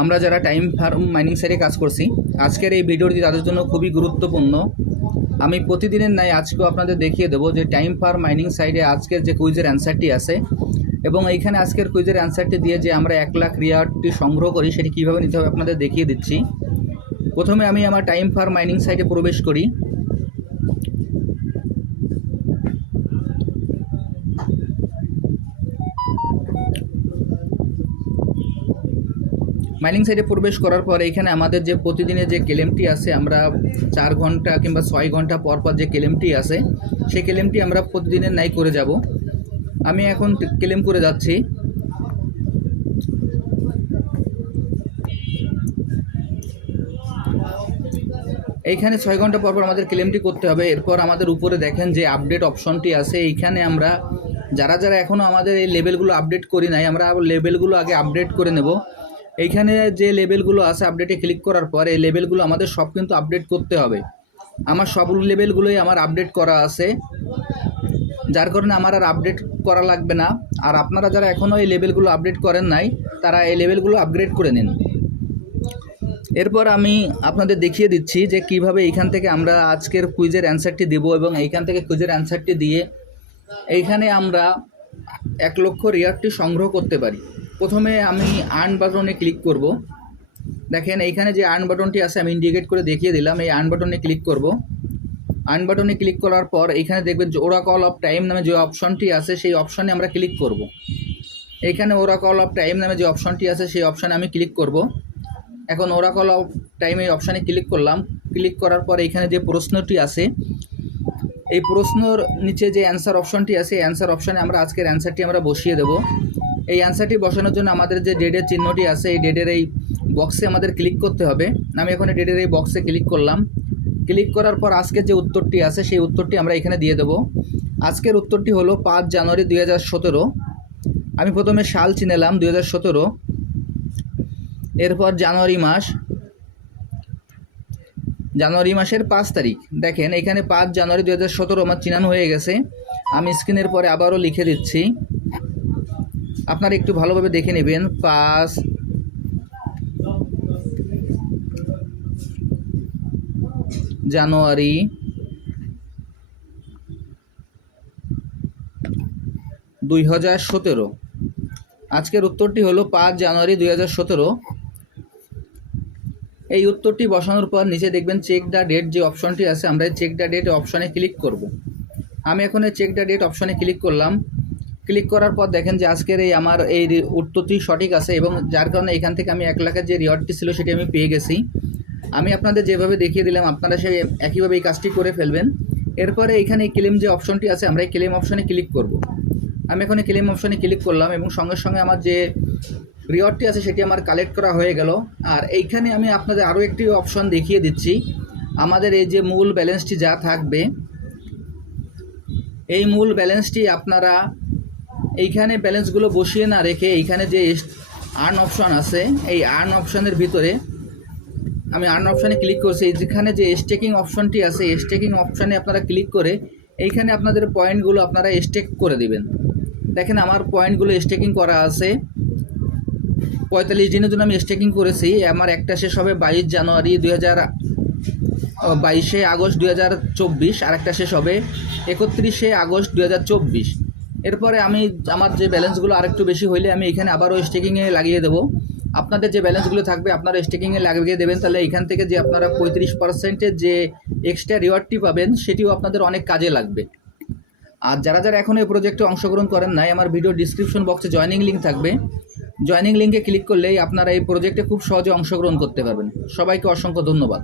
আমরা যারা time farm mining সাইডে কাজ করছি, আজকের এই ভিডিওটি তাদের জন্য খুবই গুরুত্বপূর্ণ। আমি প্রতিদিনের ন্যায় আজকেও আপনাদের দেখিয়ে দেবো যে টাইম ফার্ম মাইনিং সাইটে আজকের যে কুইজের অ্যান্সারটি আছে এবং এইখানে আজকের কুইজের অ্যান্সারটি দিয়ে যে আমরা এক লাখ রিয়ারটি সংগ্রহ করি সেটি কীভাবে নিতে হবে আপনাদের দেখিয়ে দিচ্ছি। প্রথমে আমি আমার টাইম ফার্ম মাইনিং সাইটে প্রবেশ করি। মাইনিং সাইটে প্রবেশ করার পর এখানে আমাদের যে প্রতিদিনের যে কেলেমটি আছে, আমরা চার ঘণ্টা কিংবা ছয় ঘণ্টা পর পর যে কেলেমটি আছে, সেই ক্লেমটি আমরা প্রতিদিনের নাই করে যাব। আমি এখন ক্লেম করে যাচ্ছি। এইখানে ছয় ঘণ্টা পর পর আমাদের ক্লেমটি করতে হবে। এরপর আমাদের উপরে দেখেন যে আপডেট অপশনটি আছে। এইখানে আমরা, যারা যারা এখনও আমাদের এই লেভেলগুলো আপডেট করি নাই, আমরা লেভেলগুলো আগে আপডেট করে নেব। এইখানে যে লেভেলগুলো আছে আপডেটে ক্লিক করার পর এই লেভেলগুলো আমাদের সব কিন্তু আপডেট করতে হবে। আমার সব লেভেলগুলোই আমার আপডেট করা আছে। যার কারণে আমার আর আপডেট করা লাগবে না। আর আপনারা যারা এখনও এই লেভেলগুলো আপডেট করেন নাই, তারা এই লেভেলগুলো আপগ্রেড করে নিন। এরপর আমি আপনাদের দেখিয়ে দিচ্ছি যে কীভাবে এইখান থেকে আমরা আজকের কুইজের অ্যান্সারটি দেব এবং এইখান থেকে কুইজের অ্যান্সারটি দিয়ে এইখানে আমরা এক লক্ষ রিয়ারটি সংগ্রহ করতে পারি। প্রথমে আমি আর্ন বাটনে ক্লিক করব। দেখেন, এইখানে যে আর্ন বাটনটি আছে, আমি ইন্ডিকেট করে দেখিয়ে দিলাম। এই আর্ন বাটনে ক্লিক করব। আর্ন বাটনে ক্লিক করার পর এইখানে দেখবেন যে ওরাকল অফ টাইম নামে যে অপশনটি আছে, সেই অপশনে আমরা ক্লিক করব। এইখানে ওরাকল অফ টাইম নামে যে অপশনটি আছে, সেই অপশানে আমি ক্লিক করব। এখন ওরাকল অফ টাইম এই অপশানে ক্লিক করলাম। ক্লিক করার পর এইখানে যে প্রশ্নটি আছে, এই প্রশ্নর নিচে যে অ্যান্সার অপশনটি আছে, এই অ্যান্সার অপশানে আমরা আজকের অ্যান্সারটি আমরা বসিয়ে দেব। এই অ্যান্সারটি বসানোর জন্য আমাদের যে ডেডের চিহ্নটি আছে, এই ডেডের এই বক্সে আমাদের ক্লিক করতে হবে। আমি এখন ডেডের এই বক্সে ক্লিক করলাম। ক্লিক করার পর আজকের যে উত্তরটি আছে, সেই উত্তরটি আমরা এখানে দিয়ে দেব। আজকের উত্তরটি হলো পাঁচ জানুয়ারি দুই হাজার সতেরো। আমি প্রথমে সাল চিনেলাম দুই হাজার সতেরো। এরপর জানুয়ারি মাস। জানুয়ারি মাসের পাঁচ তারিখ। দেখেন, এখানে পাঁচ জানুয়ারি দু হাজার সতেরো আমার চিনানো হয়ে গেছে। আমি স্ক্রিনের পরে আবারও লিখে দিচ্ছি। আপনারা একটু ভালোভাবে দেখে নেবেন। পাঁচ জানুয়ারি। দুই হাজার সতেরো। আজকের উত্তরটি হলো পাঁচ জানুয়ারি দুই হাজার সতেরো। এই উত্তরটি বসানোর পর নিচে দেখবেন চেক দ্য ডেট যে অপশনটি আছে, আমরা চেক দ্য ডেট অপশনে ক্লিক করব। আমি এখন এই চেক দ্য ডেট অপশনে ক্লিক করলাম। ক্লিক করার পর দেখেন যে আজকের এই আমার এই উত্তরটি সঠিক আছে এবং যার কারণে এখান থেকে আমি এক লাখের যে রিওয়ার্ডটি ছিল সেটি আমি পেয়ে গেছি। আমি আপনাদের যেভাবে দেখিয়ে দিলাম, আপনারা সেই একইভাবে এই কাজটি করে ফেলবেন। এরপরে এখানে এই ক্লেম যে অপশনটি আছে, আমরা এই ক্লেম অপশনে ক্লিক করব। আমি এখন ক্লেম অপশনে ক্লিক করলাম এবং সঙ্গে সঙ্গে আমার যে রিওয়ার্ডটি আছে সেটি আমার কালেক্ট করা হয়ে গেল। আর এইখানে আমি আপনাদের আরও একটি অপশন দেখিয়ে দিচ্ছি। আমাদের এই যে মূল ব্যালেন্সটি যা থাকবে, এই মূল ব্যালেন্সটি আপনারা এইখানে ব্যালেন্সগুলো বসিয়ে না রেখে এইখানে যে আর্ন অপশন আছে, এই আর্ন অপশনের ভিতরে আমি আর্ন অপশানে ক্লিক করছি। যেখানে যে স্টেকিং অপশনটি আছে স্টেকিং অপশানে আপনারা ক্লিক করে এইখানে আপনাদের পয়েন্টগুলো আপনারা স্টেক করে দিবেন। দেখেন আমার পয়েন্টগুলো স্টেকিং করা আছে। পঁয়তাল্লিশ দিনের জন্য আমি স্টেকিং করেছি। আমার একটা শেষ হবে বাইশ জানুয়ারি দুই হাজার বাইশে আগস্ট দুই হাজার চব্বিশ আর একটা শেষ হবে একত্রিশে আগস্ট দুই হাজার চব্বিশ। এরপরে আমি আমার যে ব্যালেন্সগুলো আরেকটু বেশি হইলে আমি এখানে আবারও স্টেকিংয়ে লাগিয়ে দেবো। আপনাদের যে ব্যালেন্সগুলো থাকবে আপনারা স্টেকিংয়ে লাগিয়ে দেবেন। তাহলে এখান থেকে যে আপনারা পঁয়ত্রিশ পার্সেন্টের যে এক্সট্রা রিওয়ার্ডটি পাবেন, সেটিও আপনাদের অনেক কাজে লাগবে। আর যারা যারা এখন এই প্রজেক্টে অংশগ্রহণ করেন নাই, আমার ভিডিও ডিসক্রিপশন বক্সে জয়নিং লিঙ্ক থাকবে। জয়নিং লিঙ্কে ক্লিক করলেই আপনারা এই প্রজেক্টে খুব সহজে অংশগ্রহণ করতে পারবেন। সবাইকে অসংখ্য ধন্যবাদ।